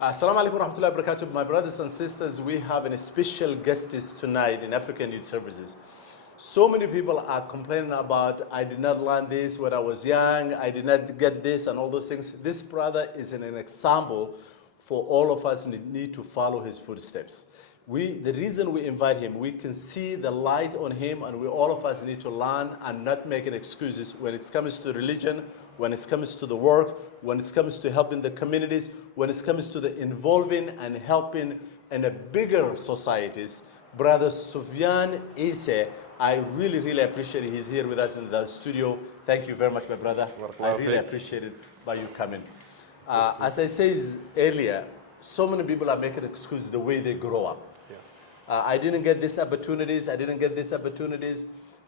Assalamu alaikum warahmatullahi wabarakatuh. My brothers and sisters, we have a special guest tonight in African Youth Services. So many people are complaining about, I did not learn this when I was young, I did not get this and all those things. This brother is an example for all of us need to follow his footsteps. The reason we invite him, we can see the light on him, and all of us need to learn and not making excuses when it comes to religion, when it comes to the work, when it comes to helping the communities, when it comes to the involving and helping in a bigger societies. Brother Sufyan Isse, I really appreciate it. He's here with us in the studio. Thank you very much, my brother. I really appreciate it by you coming. As I said earlier, so many people are making excuses the way they grow up. I didn't get these opportunities,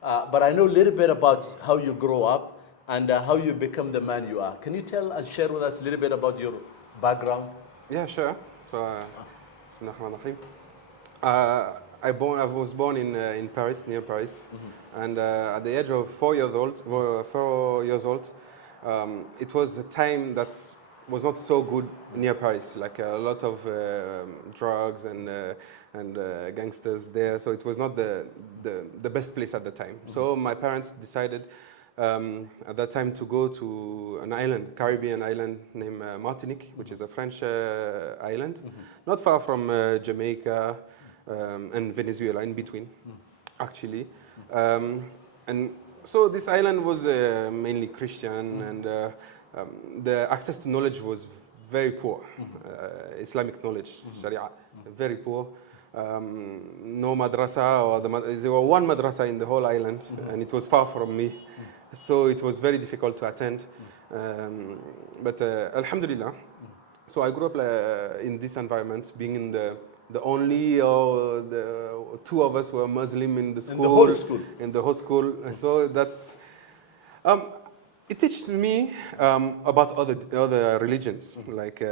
but I know a little bit about how you grow up and how you become the man you are. Can you tell and share with us a little bit about your background? Yeah, sure. So, I was born in Paris, near Paris, and at the age of 4 years old, it was a time that was not so good near Paris, like a lot of drugs and gangsters there, so it was not the best place at the time. So my parents decided at that time to go to an island, Caribbean island named Martinique, which is a French island, not far from Jamaica and Venezuela, in between, actually. And so this island was mainly Christian, and the access to knowledge was very poor. Islamic knowledge, Sharia, very poor. No madrasa, or there was one madrasa in the whole island, and it was far from me. So it was very difficult to attend. But alhamdulillah, so I grew up in this environment, being in the only, or the two of us were Muslim in the school. In the whole school? In the whole school. So that's, it teaches me about other religions, like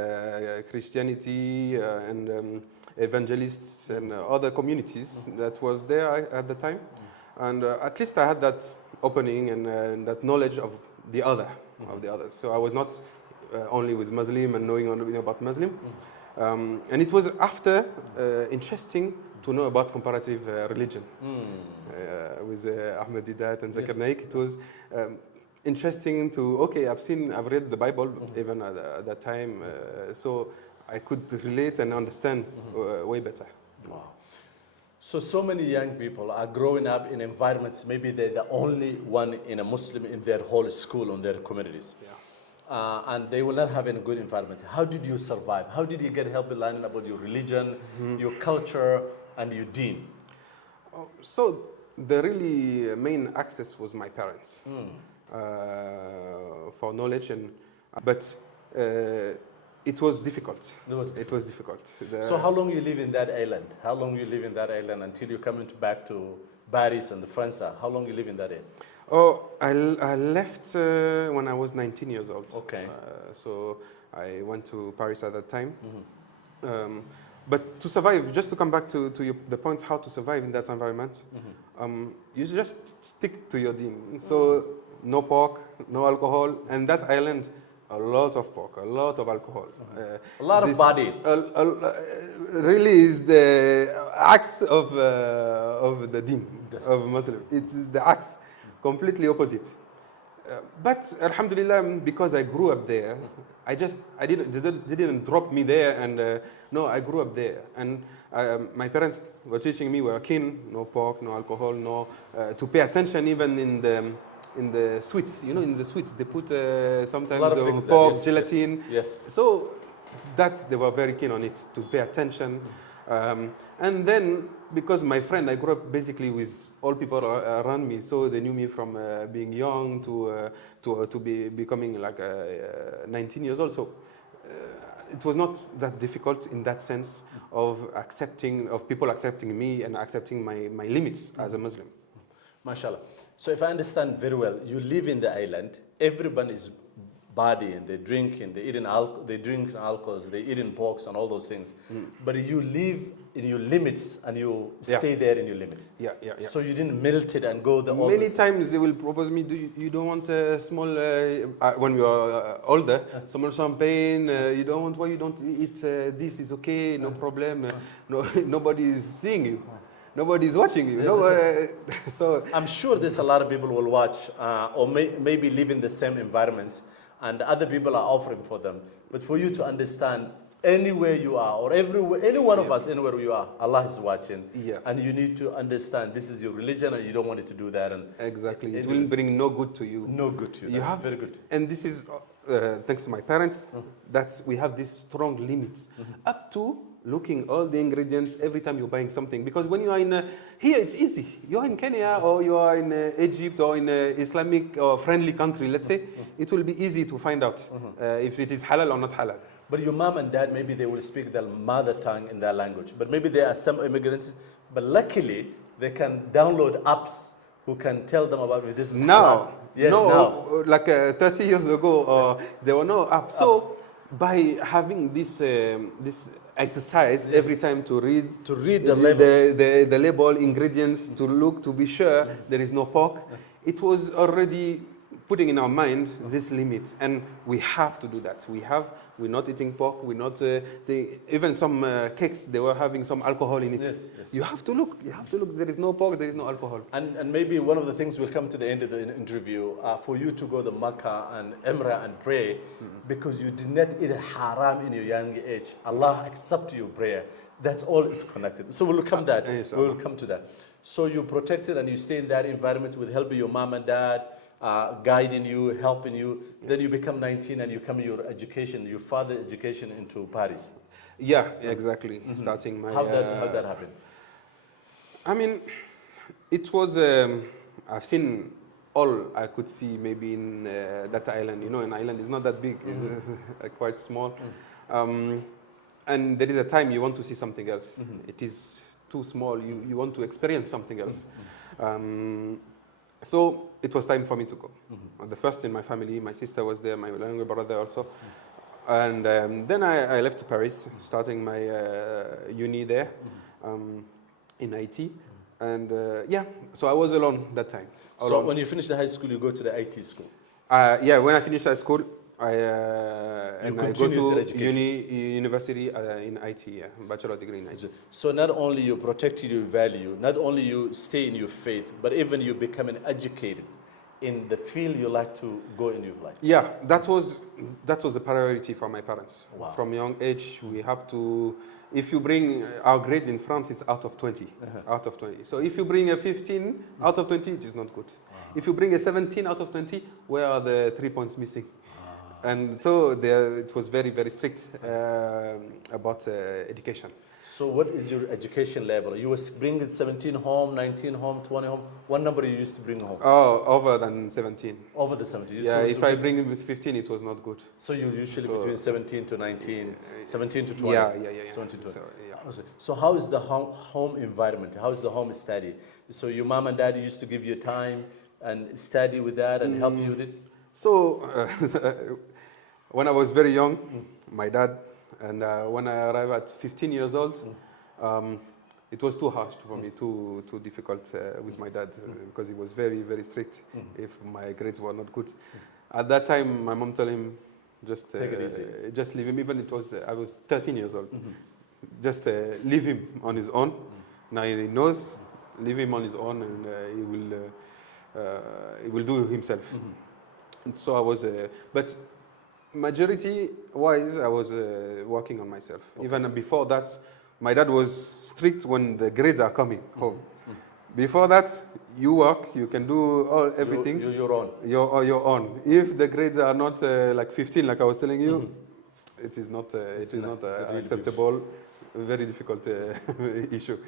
Christianity and evangelists and other communities that was there at the time. And at least I had that opening and that knowledge of the other, of the others. So I was not only with Muslim and knowing about Muslim. And it was after interesting to know about comparative religion with Ahmed Didat and Zakir Naik. It was interesting to, okay, I've read the Bible even at that time, so I could relate and understand way better. Wow. So many young people are growing up in environments, maybe they're the only one in a Muslim in their whole school, in their communities. Yeah. And they will not have a good environment. How did you survive? How did you get help in learning about your religion, your culture, and your deen? So the really main access was my parents for knowledge, but it was difficult. It was difficult. So how long you live in that island? How long you live in that island until you come back to Paris and France? How long you live in that area? Oh, I left when I was 19 years old. Okay. So I went to Paris at that time. But to survive, just to come back to the point how to survive in that environment, you just stick to your deen. So no pork, no alcohol, and that island, a lot of pork, a lot of alcohol. A lot of body. Really is the axe of the deen, of Muslim. It is the axe, completely opposite. But alhamdulillah, because I grew up there, I didn't drop me there, and no, I grew up there. And my parents were teaching me, were keen, no pork, no alcohol, no, to pay attention even in the sweets, you know, in the sweets they put sometimes pork, yes, gelatin. Yes. So that they were very keen on it, to pay attention. And then, because my friend, I grew up basically with all people around me, so they knew me from being young to becoming like 19 years old. So it was not that difficult in that sense of people accepting me and accepting my limits as a Muslim. MashaAllah. So if I understand very well, you live in the island, everyone is body, and they're drinking, they drink alcohols, they eating porks and all those things. But you live in your limits and you stay there in your limits. Yeah. So you didn't melt it and go the Many times they will propose me, you don't want a small, when we are older, small champagne, you don't want, why you don't eat this, is okay, no problem, nobody is seeing you. Nobody is watching you. So I'm sure there's a lot of people will watch or maybe live in the same environments, and other people are offering for them. But for you to understand, anywhere you are, or everywhere, any one of us, anywhere you are, Allah is watching. Yeah. And you need to understand this is your religion, and you don't want it to do that. And exactly, it will bring no good to you. No good to you. You have very good. And this is thanks to my parents. That we have these strong limits up to looking all the ingredients every time you're buying something, because when you are in here it's easy. You're in Kenya or you are in Egypt or in Islamic or friendly country, let's say, it will be easy to find out if it is halal or not halal. But your mom and dad, maybe they will speak their mother tongue in their language, but maybe there are some immigrants, but luckily they can download apps who can tell them about this. Now, yes, now. Like 30 years ago, there were no apps. So by having this exercise every time to read the label, the label, ingredients, to look, to be sure there is no pork, it was already putting in our mind this limit, and we have to do that. We're not eating pork. We're not. Even some cakes, they were having some alcohol in it. Yes. You have to look. You have to look. There is no pork. There is no alcohol. And maybe one of the things will come to the end of the interview for you to go to Makkah and Umrah and pray, because you did not eat haram in your young age. Allah accept your prayer. That's all is connected. So we'll come that. We'll come to that. So you protected and you stay in that environment with helping your mom and dad. Guiding you, helping you, then you become 19 and you come your education, your further education into Paris. Yeah, exactly. Starting my. How that happened? I mean, it was. I've seen all I could see maybe in that island. You know, an island is not that big; it's quite small. And there is a time you want to see something else. It is too small. You want to experience something else. So it was time for me to go. The first in my family, my sister was there, my younger brother also. And then I left to Paris, starting my uni there in IT. And yeah, so I was alone that time. So when you finish the high school, you go to the IT school? Yeah, when I finished high school, I go to university in IT, bachelor degree in IT. So not only you protected your value, not only you stay in your faith, but even you become an educated in the field you like to go in your life. Yeah, that was a priority for my parents. Wow. From young age, we have to. If you bring our grades in France, it's out of 20. Out of 20. So if you bring a 15 out of 20, it is not good. If you bring a 17 out of 20, where are the 3 points missing? And so it was very, very strict about education. So what is your education level? You was bringing 17 home, 19 home, 20 home. What number you used to bring home? Oh, over than 17. Over the 17. Yeah, if I bring it with 15, it was not good. So you usually between 17 to 19, 17 to 20. Yeah. 17 to 20. So, yeah. So how is the home environment? How is the home study? So your mom and dad used to give you time and study with that and help you with it? So when I was very young, my dad, and when I arrived at 15 years old, it was too harsh for me, too difficult with my dad, because he was very, very strict if my grades were not good. At that time, my mom told him, just take it easy. Just leave him. Even I was 13 years old. Just leave him on his own. Now he knows, leave him on his own, and he will do himself. And so I was, but majority-wise, I was working on myself. Okay. Even before that, my dad was strict when the grades are coming home. Before that, you work, you can do everything. You're on. You're on. If the grades are not like 15, like I was telling you, it is not acceptable. Very difficult issue.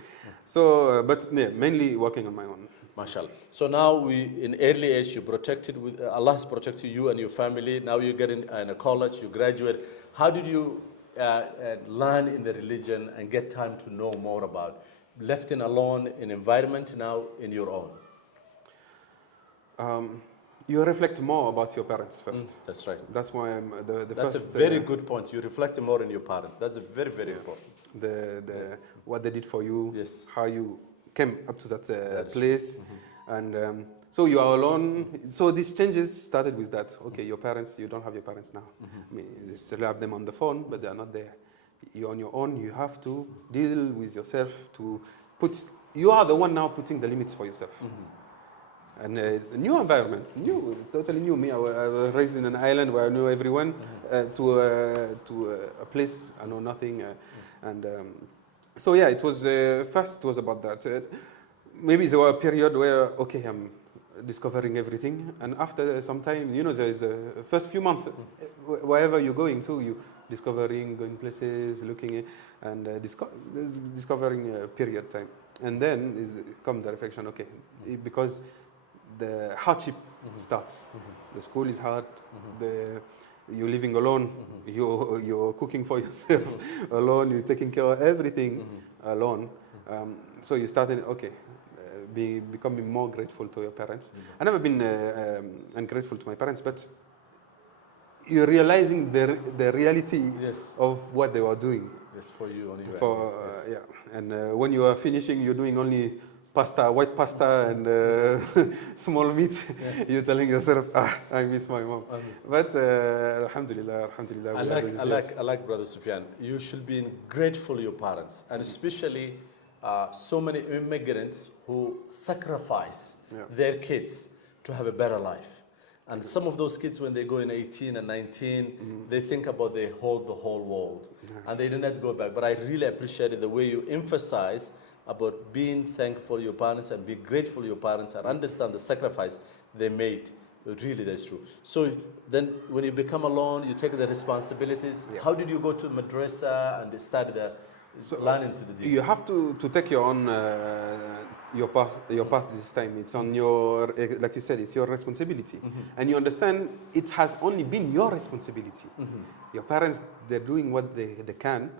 So, but yeah, mainly working on my own. MashaAllah. So now in early age, you protected with Allah has protected you and your family. Now you get in a college, you graduate. How did you learn in the religion and get time to know more about? Left in alone in environment, now in your own. you reflect more about your parents first. That's right. That's why the That's first. a very good point. You reflect more on your parents. That's very, very important. What they did for you, Yes. how you came up to that That is place, and so you are alone. So these changes started with that. Okay, your parents, you don't have your parents now. I mean, you still have them on the phone, but they are not there. You're on your own. You have to deal with yourself to put. You are the one now putting the limits for yourself. And it's a new environment, totally new. Me, I was raised in an island where I knew everyone, to a place I know nothing, and so yeah, it was first it was about that. Maybe there was a period where okay, I'm discovering everything, and after some time, there is the first few months, wherever you're going to, you discovering, going places, looking, and discovering period time, and then come the reflection. Okay, because the hardship starts. The school is hard. You're living alone. You're cooking for yourself alone. You're taking care of everything alone. So you started becoming more grateful to your parents. I've never been ungrateful to my parents, but you're realizing the reality of what they were doing. Yes, for you only. Yeah, and when you are finishing, you're doing only pasta, white pasta, and small meat. You're telling yourself, I miss my mom. But alhamdulillah. I like Brother Sufyan. You should be grateful to your parents, and especially so many immigrants who sacrifice their kids to have a better life. And some of those kids, when they go in 18 and 19, they think about they hold the whole world, and they do not go back. But I really appreciated the way you emphasize about being thankful to your parents and be grateful to your parents and understand the sacrifice they made. Really, that's true. So then when you become alone, you take the responsibilities. How did you go to madrasa and start learning to the deen? You have to take your own your path this time. It's on your, like you said, it's your responsibility. And you understand it has only been your responsibility. Your parents, they're doing what they can.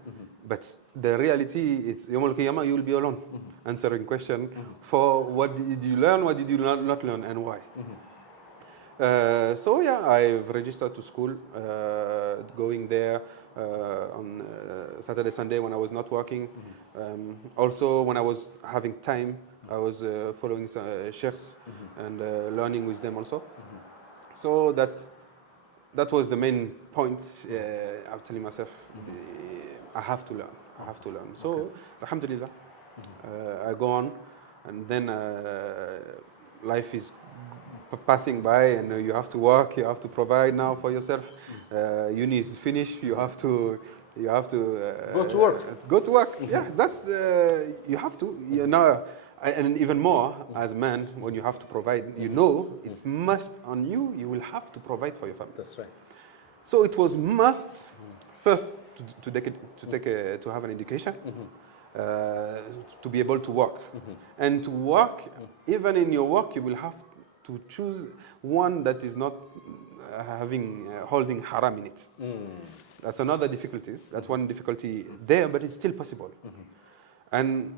But the reality is, Yawm al-Qiyamah, you will be alone, answering question for what did you learn, what did you not learn, and why. So yeah, I've registered to school, going there on Saturday, Sunday when I was not working. Also, when I was having time, I was following sheikhs and learning with them also. So that was the main point. I'm telling myself, I have to learn. So, alhamdulillah, I go on, and then life is passing by, and you have to work, you have to provide now for yourself. Uni is finished, you have to go to work. Go to work. Yeah, that's you have to. And even more as a man, when you have to provide, it's must on you. You will have to provide for your family. That's right. So it was must first to have an education, to be able to work, and to work. Even in your work, you will have to choose one that is not holding haram in it. That's another difficulty. That's one difficulty there, but it's still possible. And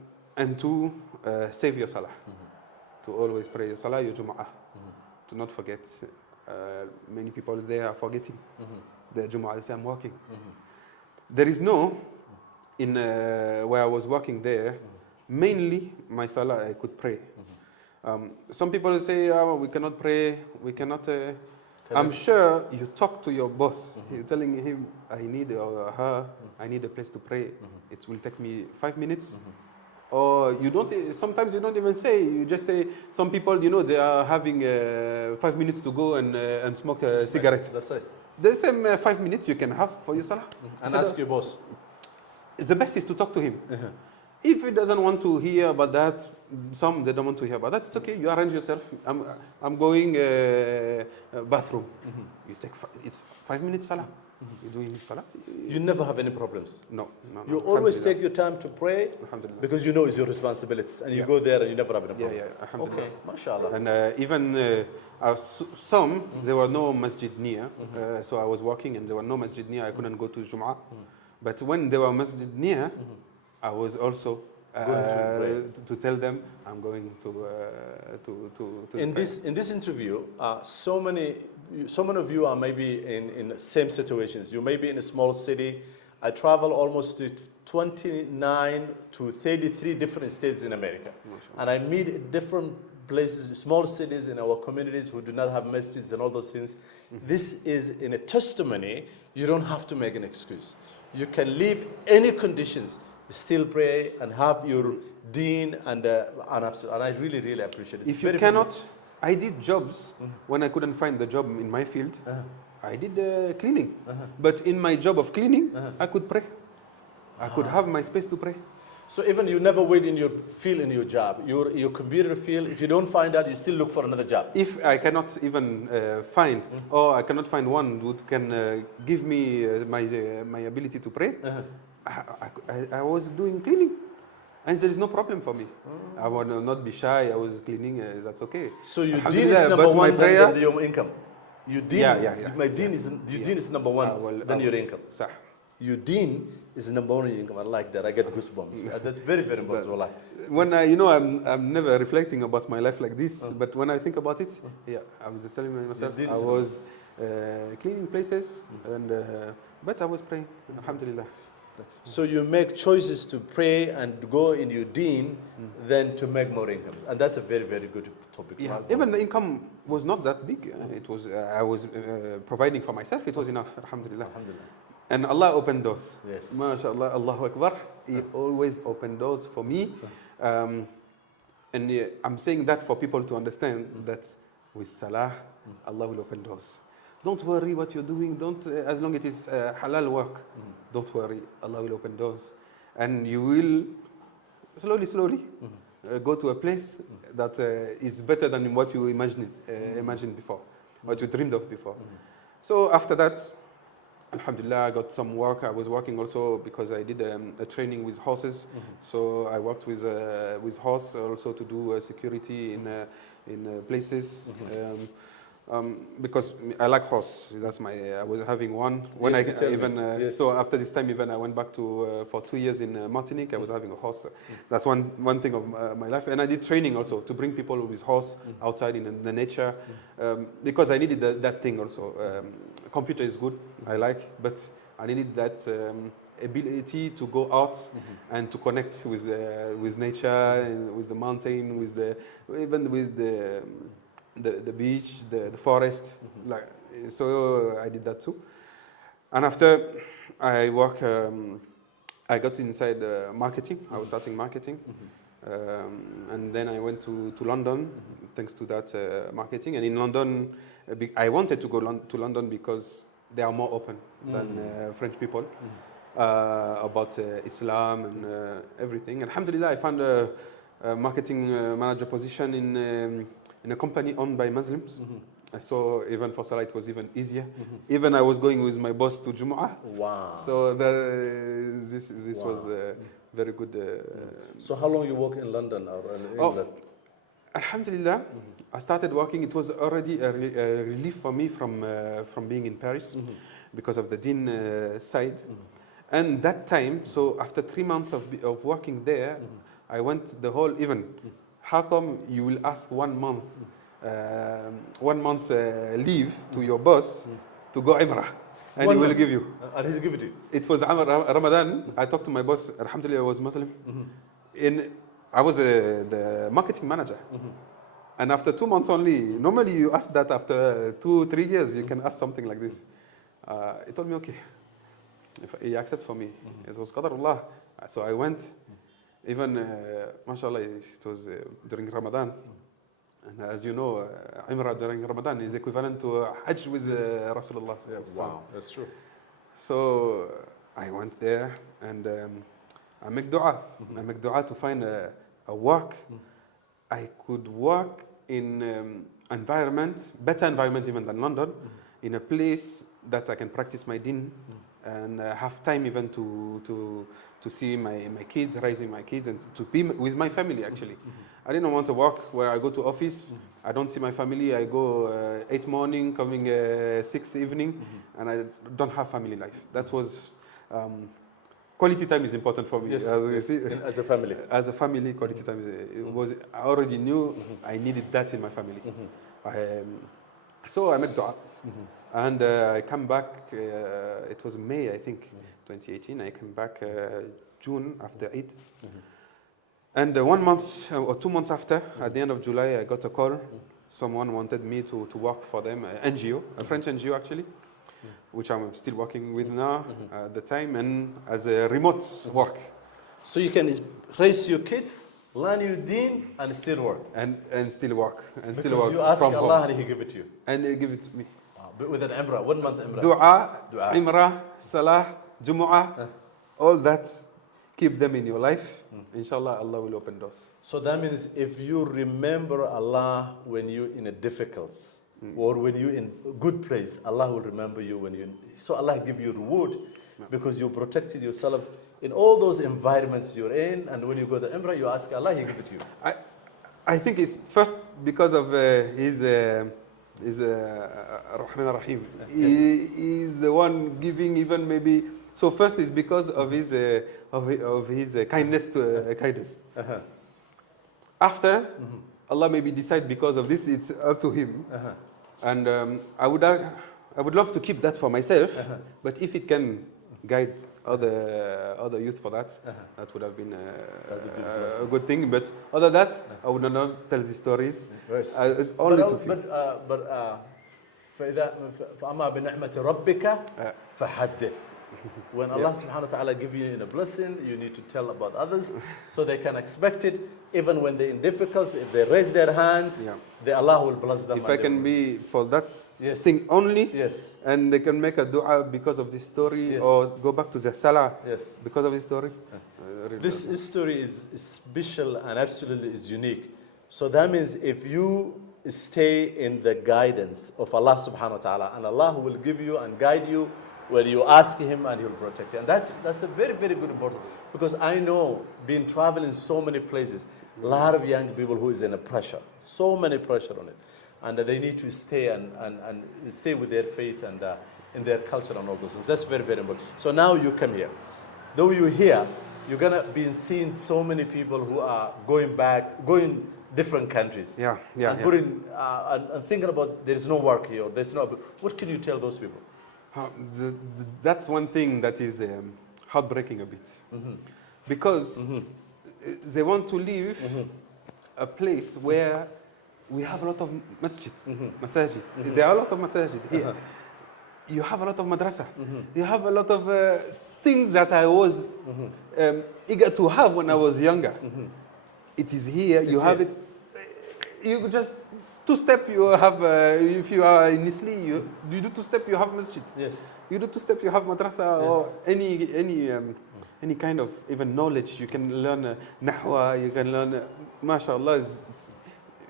to save your salah, to always pray your salah, your Jum'ah, to not forget. Many people there are forgetting the Jum'ah. They say, I'm working. There is where I was working there, mainly my salah I could pray. Some people say, we cannot pray, we cannot. I'm sure you talk to your boss. You're telling him, I need I need a place to pray. It will take me 5 minutes. Or you don't. Sometimes you don't even say. You just say. Some people, they are having 5 minutes to go and smoke a cigarette. That's right. The same 5 minutes you can have for your salah. And ask your boss. The best is to talk to him. If he doesn't want to hear about that, they don't want to hear about that. It's okay. You arrange yourself. I'm going bathroom. You take it's 5 minutes salah. You're doing salah. You never have any problems. No. You always take your time to pray because it's your responsibilities, and you go there and you never have any problem. Alhamdulillah. Okay, mashallah. And even there were no masjid near, so I was working and there were no masjid near. I couldn't go to Jum'ah. But when there were masjid near, I was also to tell them I'm going to in this interview, so many of you are maybe in the same situations. You may be in a small city. I travel almost to 29 to 33 different states in America, and I meet different places, small cities in our communities who do not have masjids and all those things. This is in a testimony. You don't have to make an excuse. You can leave any conditions, still pray and have your deen and I really, really appreciate it. If you cannot, I did jobs when I couldn't find the job in my field. I did cleaning, but in my job of cleaning, I could pray. I could have my space to pray. So even you never wait in your field, in your job, your computer field, if you don't find out, you still look for another job. If I cannot even find, or I cannot find one who can give me my ability to pray, I was doing cleaning. And there is no problem for me. I will not be shy. I was cleaning. That's okay. So your deen is number one than your income. Your deen, my deen is number one than your income. Your deen is number one in your income. I like that. I get goosebumps. That's very, very important. When I'm never reflecting about my life like this, but when I think about it, I'm just telling myself I was cleaning places, but I was praying. Alhamdulillah. So you make choices to pray and go in your deen than to make more incomes, and that's a very, very good topic. Yeah. Even the income was not that big. It was I was providing for myself. It was enough. Alhamdulillah. Alhamdulillah. And Allah opened doors. Yes. MashaAllah, Allahu Akbar. He always opened doors for me. And I'm saying that for people to understand that with Salah, Allah will open doors. Don't worry what you're doing. Don't, as long as it is halal work, don't worry. Allah will open doors. And you will slowly go to a place that is better than what you imagined before, what you dreamed of before. So after that, Alhamdulillah, I got some work. I was working also because I did a training with horses. So I worked with horse also to do security in places. Because I like horse. That's I was having one. When so after this time, even I went back to for 2 years in Martinique. I was having a horse. That's one thing of my life. And I did training also to bring people with horse outside in the nature, because I needed that thing also. Computer is good, I like, but I needed that ability to go out and to connect with nature and with the mountain, even with the beach, the forest. So I did that too. And after I I got inside marketing. I was starting marketing. And then I went to London, thanks to that marketing. And in London, I wanted to go to London because they are more open than French people about Islam and everything. Alhamdulillah, I found a marketing manager position in a company owned by Muslims. So even for Salah, it was even easier. Even I was going with my boss to Jumu'ah. Wow. So this was very good. So how long you work in London or in England? Alhamdulillah, I started working. It was already a relief for me from being in Paris because of the deen side. And that time, so after 3 months of working there, I went the whole, even, how come you will ask 1 month, 1 month's leave to your boss to go Umrah? And he will give you. And he's give it to you. It was Ramadan. I talked to my boss. Alhamdulillah, I was Muslim. I was the marketing manager. And after 2 months only, normally you ask that after 2-3 years, you can ask something like this. He told me, okay, if he accepts for me. It was Qadarullah. So I went, even, mashallah, it was during Ramadan. And as you know, Umrah during Ramadan is equivalent to Hajj with Rasulullah. Wow, that's true. So I went there and I make dua. I make dua to find a work. I could work in better environment even than London, in a place that I can practice my deen and have time even to see my kids, raising my kids, and to be with my family actually. I didn't want to work where I go to office, I don't see my family, I go 8 morning, coming 6 evening, and I don't have family life. That was quality time is important for me. Yes, As you yes. see, As a family. as a family, quality time I already knew I needed that in my family. So I made dua. And I come back, it was May, I think, 2018. I came back June after Eid. And 1 month or 2 months after, at the end of July, I got a call. Someone wanted me to work for them, an NGO, a French NGO actually, which I'm still working with now at the time, and as a remote work. So you can raise your kids, learn your deen, and still work. And still work. And Because still work you ask from Allah home. and He give it to you. And they give it to me. But with an Umrah, 1 month Umrah. Dua, Imrah, Salah, Jumu'ah, all that, keep them in your life. Inshallah, Allah will open doors. So that means if you remember Allah when you're in a difficult, or when you're in a good place, Allah will remember you when you're in. So Allah give you reward because you protected yourself in all those environments you're in, and when you go to Umrah, you ask Allah, He give it to you. I think it's first because of His Rahman Rahim. He's the one giving even maybe. So first is because of his kindness to kindness. After, Allah maybe decide because of this, it's up to Him. And I would love to keep that for myself. But if it can guide other youth for that, that would have been a good thing. But other than that, I would not tell these stories. Yes. Only to few. فأما بنعمة ربك فحدث. When Allah subhanahu wa ta'ala give you a blessing, you need to tell about others so they can expect it. Even when they're in difficulty, if they raise their hands, Allah will bless them. If I can be for that Yes. thing only, Yes. and they can make a dua because of this story, Yes. or go back to their salah Yes. because of this story. Really This story is special and absolutely is unique. So that means if you stay in the guidance of Allah subhanahu wa ta'ala, and Allah will give you and guide you where you ask Him and He will protect you. And that's a very, very good important, because I know being traveling so many places, a lot of young people who is in a pressure, so many pressure on it. And they need to stay and stay with their faith and in their culture and all those things. That's very, very important. So now you come here. Though you're here, you're going to be seeing so many people who are going different countries. And thinking about there's no work here, there's no. What can you tell those people? That's one thing that is heartbreaking a bit. Because they want to live a place where we have a lot of masjid. There are a lot of masajid here. You have a lot of madrasa. You have a lot of things that I was eager to have when I was younger. It is here. You have it. You just 2 steps. You have. If you are in Isli, you do 2 steps. You have masjid. Yes. You do 2 steps. You have madrasa or any kind of even knowledge. You can learn nahwa. You can learn. MashaAllah.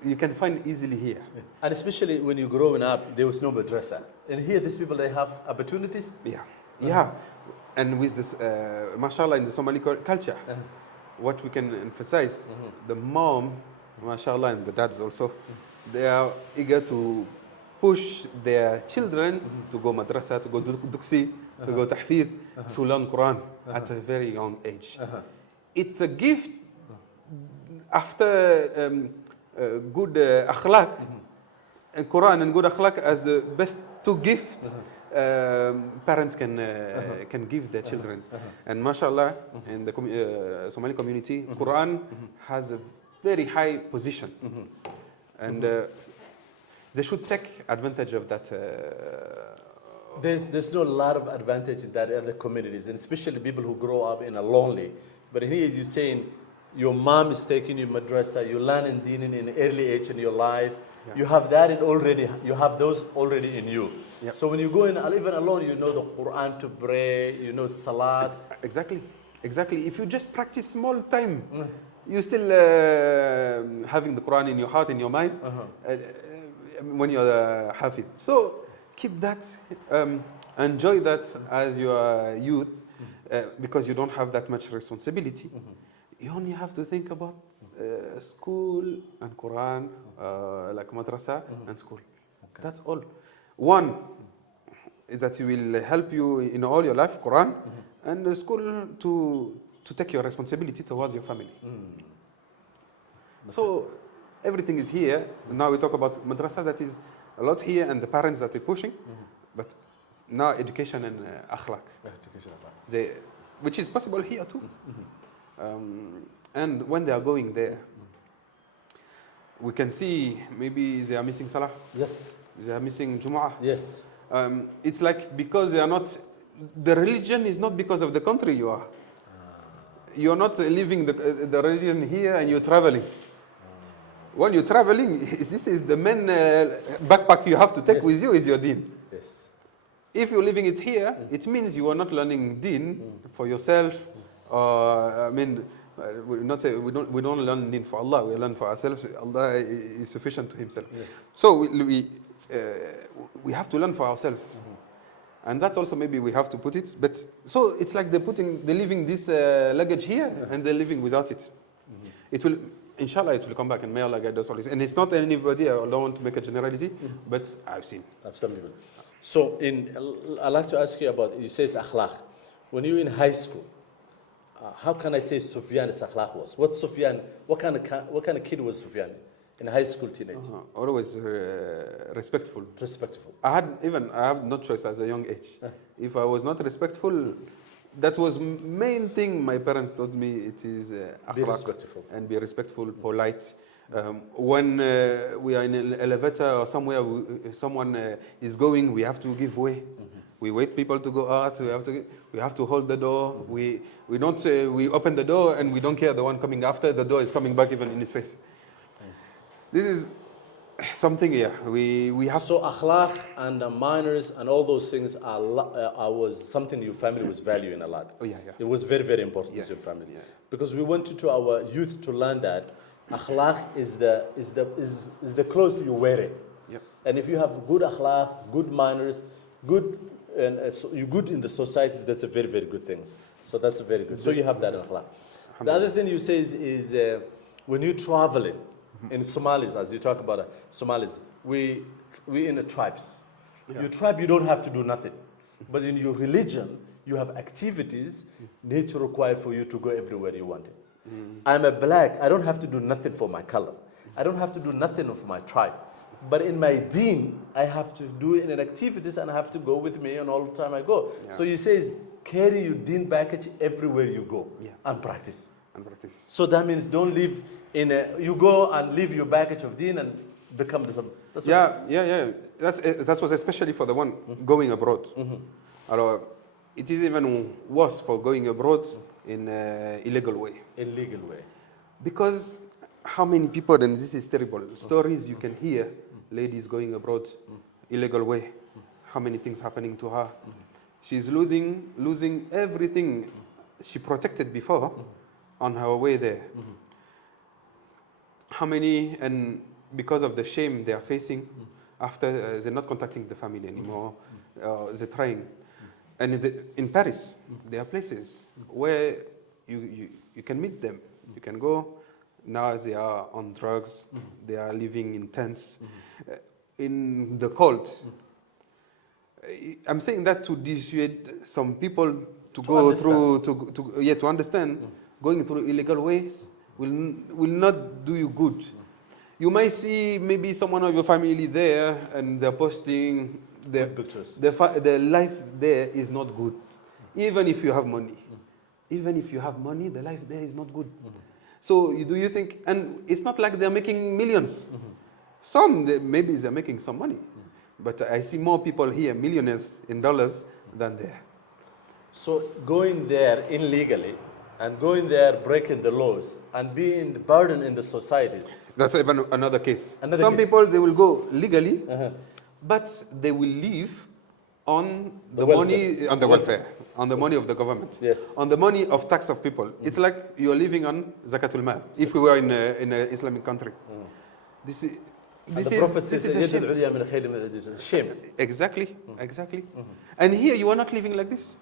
You can find easily here. And especially when you're growing up, there was no madrasa. And here, these people, they have opportunities. Yeah. And with this, mashallah, in the Somali culture, what we can emphasize, the mom, mashallah, and the dads also, they are eager to push their children to go madrasa, to go duksi, to go tahfidh, to learn Quran at a very young age. It's a gift after good akhlaq, and Quran and good akhlaq as the best 2 gifts parents can give their children. And mashallah, in the Somali community, Quran has a very high position. And they should take advantage of that. There's no lot of advantage in that in the communities, and especially people who grow up in a lonely. But here you're saying your mom is taking you madrasa, you learn in deen in early age in your life. You have that already. You have those already in you. So when you go in, even alone, you know the Quran to pray, you know salat. Exactly. If you just practice small time, you still having the Quran in your heart, in your mind, when you're hafiz. So keep that, enjoy that as your youth, because you don't have that much responsibility. You only have to think about school and Quran, like madrasa and school. That's all. One is that it will help you in all your life, Quran, and the school to take your responsibility towards your family. So everything is here. Now we talk about madrasa, that is a lot here, and the parents that are pushing, but now education and akhlaq. Which is possible here too. And when they are going there, we can see maybe they are missing Salah. Yes. They are missing Jumu'ah. Yes. It's like because they are not, the religion is not because of the country you are. You're not living the religion here and you're traveling. When you're traveling, this is the main backpack you have to take with you is your deen. Yes. If you're living it here, it means you are not learning deen for yourself. I mean, we don't learn deen for Allah. We learn for ourselves. Allah is sufficient to Himself. Yes. So we have to learn for ourselves, and that's also maybe we have to put it. But so it's like they're leaving this luggage here and they're living without it. It will. Inshallah, it will come back, and may Allah guide us always. And it's not anybody, I don't want to make a generality, but I've seen. Absolutely. So, I'd like to ask you about, you say it's akhlaq. When you were in high school, how can I say Sufyan's akhlaq was? What kind of kid was Sufyan in high school, teenage? Always respectful. Respectful. I have no choice as a young age. If I was not respectful, that was main thing my parents taught me. It is akhlaq. Be respectful. And be respectful, polite. When we are in an elevator or somewhere, someone is going, we have to give way. We wait people to go out. We have to hold the door. We open the door and we don't care the one coming after. The door is coming back even in his face. This is something here. We have. So akhlaq and manners and all those things was something your family was valuing a lot. Oh yeah. It was very, very important to your family. Yeah. Because we wanted to our youth to learn that akhlaq is the clothes you're wearing. Yep. And if you have good akhlaq, good manners, so you're good in the society, that's a very, very good thing. So that's very good. So you have that akhlaq. The other thing you say is when you're traveling, in Somalis, as you talk about Somalis, we in the tribes. Yeah. Your tribe, you don't have to do nothing. But in your religion, you have activities need to require for you to go everywhere you want it. I'm a black, I don't have to do nothing for my color. I don't have to do nothing for my tribe. But in my deen, I have to do it in activities and I have to go with me and all the time I go. Yeah. So you say, carry your deen package everywhere you go and practice. So that means don't live you go and leave your baggage of deen and become the same. Yeah. That was especially for the one going abroad. It is even worse for going abroad in illegal way. Illegal way. Because how many people, and this is terrible, stories you can hear, ladies going abroad, illegal way, how many things happening to her. She's losing everything she protected before on her way there. How many, and because of the shame they are facing, after they're not contacting the family anymore, they're trying. And in Paris, there are places where you can meet them. You can go. Now they are on drugs. They are living in tents, in the cold. I'm saying that to dissuade some people to go through, to understand, going through illegal ways will not do you good. You might see maybe someone of your family there and they're posting their pictures. The life there is not good. Even if you have money. Even if you have money, the life there is not good. So do you think, and it's not like they're making millions. Maybe they're making some money. But I see more people here, millionaires in dollars, than there. So going there illegally, and going there breaking the laws, and being the burden in the society. That's even another case. Some people, they will go legally, but they will live on the money, on the welfare, on the money of the government, on the money of tax of people. It's like you're living on zakatul mal, if we were in an Islamic country. This is a shame. Exactly. And here you are not living like this.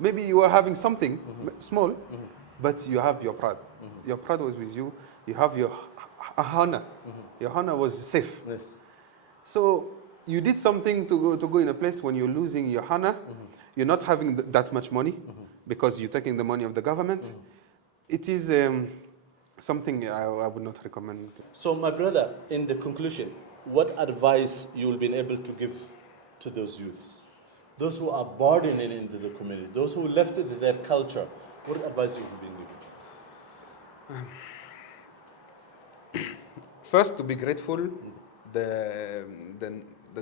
Maybe you are having something small, but you have your pride. Your pride was with you. You have your honor. Your honor was safe. Yes. So you did something to go in a place when you're losing your honor. You're not having that much money. because you're taking the money of the government. It is something I would not recommend. So, my brother, in the conclusion, what advice you will be able to give to those youths, those who are burdened into the community, those who left their culture? What advice you will be giving? First, to be grateful, the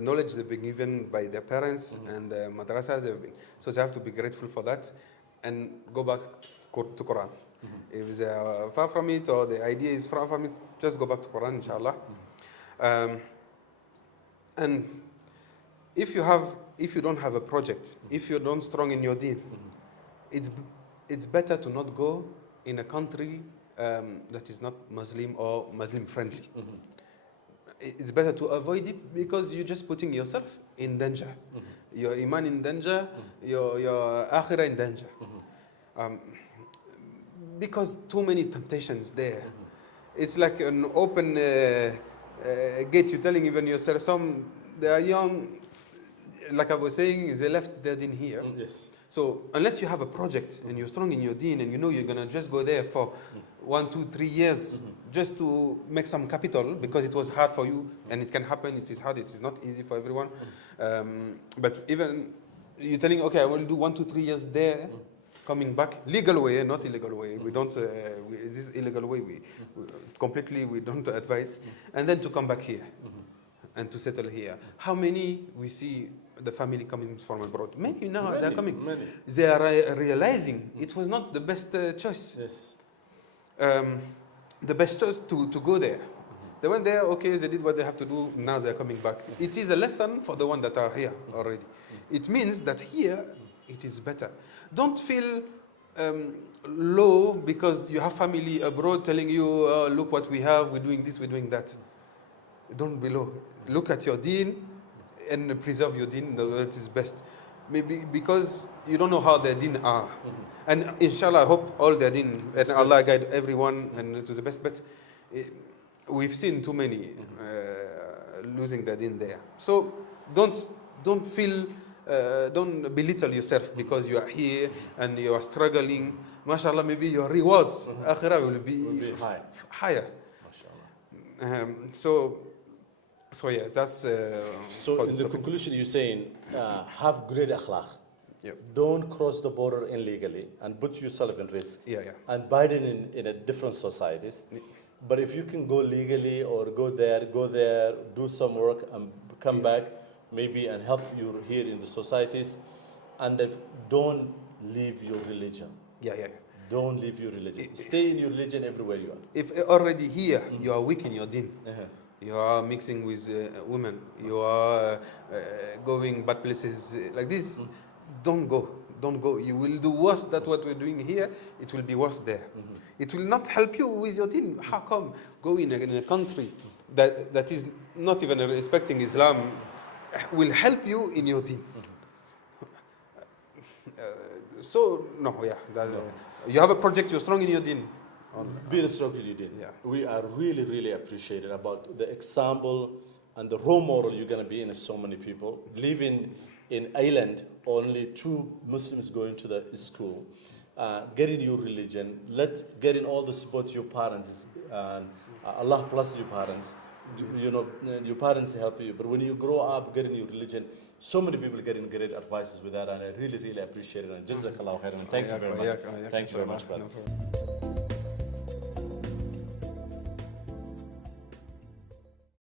knowledge they've been given by their parents and the madrasas they've been. So they have to be grateful for that and go back to Quran. If they're far from it or the idea is far from it, just go back to Quran, inshallah. And if you don't have a project, if you're not strong in your deen, it's better to not go in a country that is not Muslim or Muslim friendly. It's better to avoid it because you're just putting yourself in danger. Your iman in danger, your akhirah in danger. Because too many temptations there. It's like an open gate. You're telling even yourself, they are young, like I was saying, they left their deen here. Yes. So unless you have a project and you're strong in your deen and you know you're going to just go there for 1, 2, 3 years just to make some capital because it was hard for you and it can happen, it is hard, it is not easy for everyone. But even you're telling, okay, I will do 1, 2, 3 years there, coming back, legal way, not illegal way. We don't, this illegal way, we don't advise. And then to come back here and to settle here. How many we see the family coming from abroad? Many now they are coming. Many. They are realizing it was not the best choice. Yes. The best choice to go there. They went there, okay, they did what they have to do, now they're coming back. It is a lesson for the ones that are here already. It means that here, it is better. Don't feel low because you have family abroad telling you, oh, look what we have, we're doing this, we're doing that. Don't be low. Look at your deen and preserve your deen, that is best. Maybe because you don't know how their deen are. And inshallah, I hope all their deen, and Allah guide everyone and to the best. But we've seen too many losing their deen there. So don't feel, don't belittle yourself because you are here and you are struggling. MashaAllah, maybe your rewards, akhirah will be higher. MashaAllah. So yeah, that's. So in the conclusion, you're saying have great akhlaq. Yep. Don't cross the border illegally and put yourself in risk. Yeah. And burden in a different societies. Yeah. But if you can go legally or go there, do some work and come back, maybe and help you here in the societies, and don't leave your religion. Yeah. Don't leave your religion. Stay in your religion everywhere you are. If already here you are weak in your deen. You are mixing with women. You are going bad places like this. Don't go. You will do worse than what we're doing here. It will be worse there. It will not help you with your deen. How come? Go in a country that is not even respecting Islam will help you in your deen. You have a project. You're strong in your deen. Being strong in your deen. Yeah. We are really, really appreciated about the example and the role model you're going to be in so many people. Living in island, only 2 Muslims going to the school, getting your religion, getting all the support your parents, and Allah bless your parents. You know, your parents help you. But when you grow up getting your religion, so many people getting great advices with that, and I really, really appreciate it. And Jazakallah khairan. Thank you very much. Thank you very much, brother.